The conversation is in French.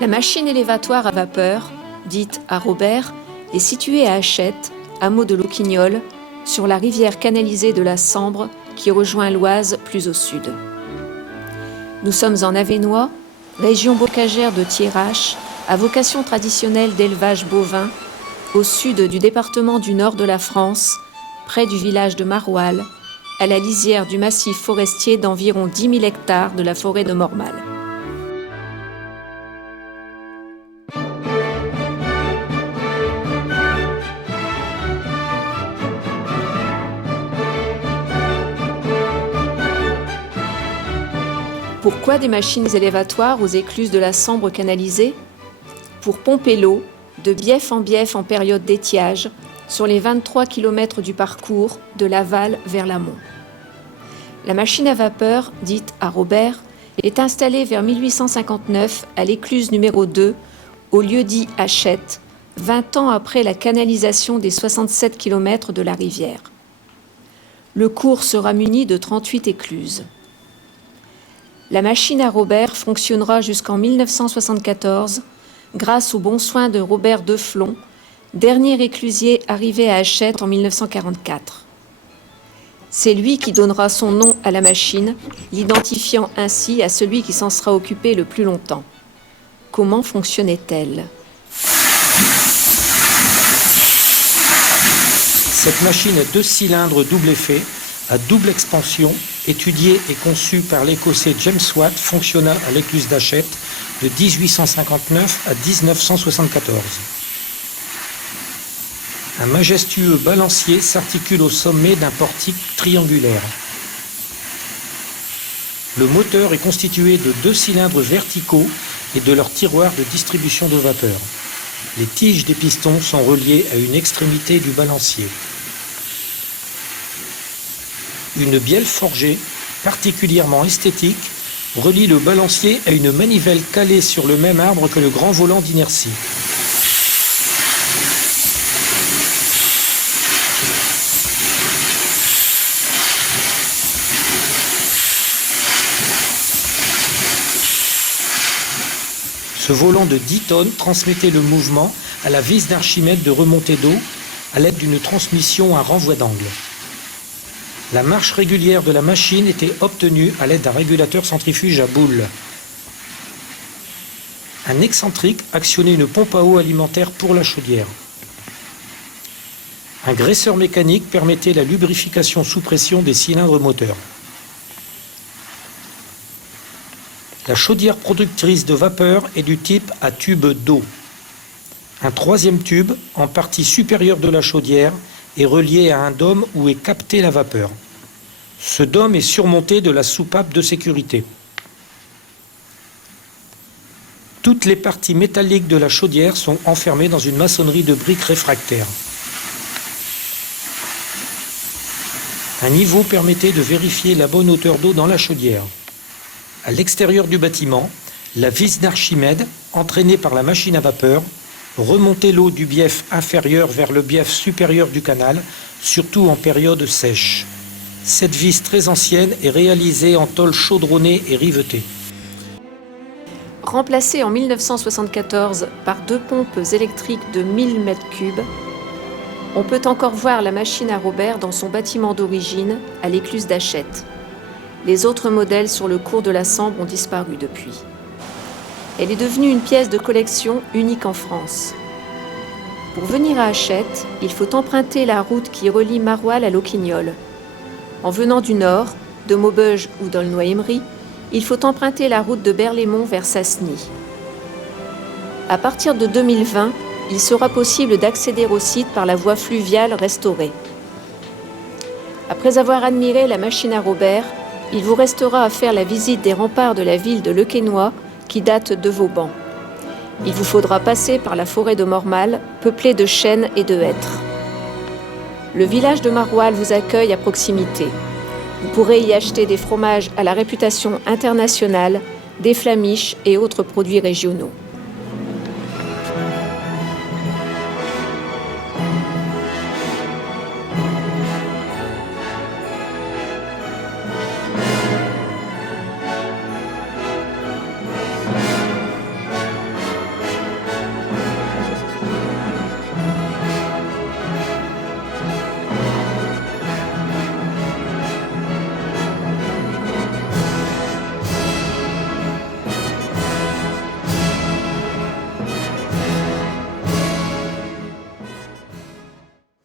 La machine élévatoire à vapeur, dite à Robert, est située à Hachette, hameau de l'Auquignol, sur la rivière canalisée de la Sambre qui rejoint l'Oise plus au sud. Nous sommes en Avesnois, région bocagère de Thiérache, à vocation traditionnelle d'élevage bovin, au sud du département du nord de la France, près du village de Maroilles, à la lisière du massif forestier d'environ 10 000 hectares de la forêt de Mormal. Pourquoi des machines élévatoires aux écluses de la Sambre canalisée ? Pour pomper l'eau, de bief en période d'étiage, sur les 23 km du parcours de l'aval vers l'amont. La machine à vapeur, dite à Robert, est installée vers 1859 à l'écluse numéro 2, au lieu-dit Hachette, 20 ans après la canalisation des 67 km de la rivière. Le cours sera muni de 38 écluses. La machine à Robert fonctionnera jusqu'en 1974 grâce aux bons soins de Robert Deflon, dernier éclusier arrivé à Hachette en 1944. C'est lui qui donnera son nom à la machine, l'identifiant ainsi à celui qui s'en sera occupé le plus longtemps. Comment fonctionnait-elle ? Cette machine à 2 cylindres double effet, à double expansion, étudiée et conçue par l'Écossais James Watt, fonctionna à l'écluse d'Hachette de 1859 à 1974. Un majestueux balancier s'articule au sommet d'un portique triangulaire. Le moteur est constitué de 2 cylindres verticaux et de leur tiroir de distribution de vapeur. Les tiges des pistons sont reliées à une extrémité du balancier. Une bielle forgée, particulièrement esthétique, relie le balancier à une manivelle calée sur le même arbre que le grand volant d'inertie. Ce volant de 10 tonnes transmettait le mouvement à la vis d'Archimède de remontée d'eau à l'aide d'une transmission à renvoi d'angle. La marche régulière de la machine était obtenue à l'aide d'un régulateur centrifuge à boule. Un excentrique actionnait une pompe à eau alimentaire pour la chaudière. Un graisseur mécanique permettait la lubrification sous pression des cylindres moteurs. La chaudière productrice de vapeur est du type à tube d'eau. Un troisième tube, en partie supérieure de la chaudière, est relié à un dôme où est captée la vapeur. Ce dôme est surmonté de la soupape de sécurité. Toutes les parties métalliques de la chaudière sont enfermées dans une maçonnerie de briques réfractaires. Un niveau permettait de vérifier la bonne hauteur d'eau dans la chaudière. À l'extérieur du bâtiment, la vis d'Archimède, entraînée par la machine à vapeur, remontait l'eau du bief inférieur vers le bief supérieur du canal, surtout en période sèche. Cette vis très ancienne est réalisée en tôle chaudronnée et rivetée. Remplacée en 1974 par 2 pompes électriques de 1000 m3, on peut encore voir la machine à Robert dans son bâtiment d'origine, à l'écluse d'Hachette. Les autres modèles sur le cours de la Sambre ont disparu depuis. Elle est devenue une pièce de collection unique en France. Pour venir à Hachette, il faut emprunter la route qui relie Maroilles à l'Auquignol. En venant du nord, de Maubeuge ou d'Aulnoy-Aymeries, il faut emprunter la route de Berlaymont vers Sasny. À partir de 2020, il sera possible d'accéder au site par la voie fluviale restaurée. Après avoir admiré la machine à Robert, il vous restera à faire la visite des remparts de la ville de Lequesnois qui datent de Vauban. Il vous faudra passer par la forêt de Mormal, peuplée de chênes et de hêtres. Le village de Maroilles vous accueille à proximité. Vous pourrez y acheter des fromages à la réputation internationale, des flamiches et autres produits régionaux.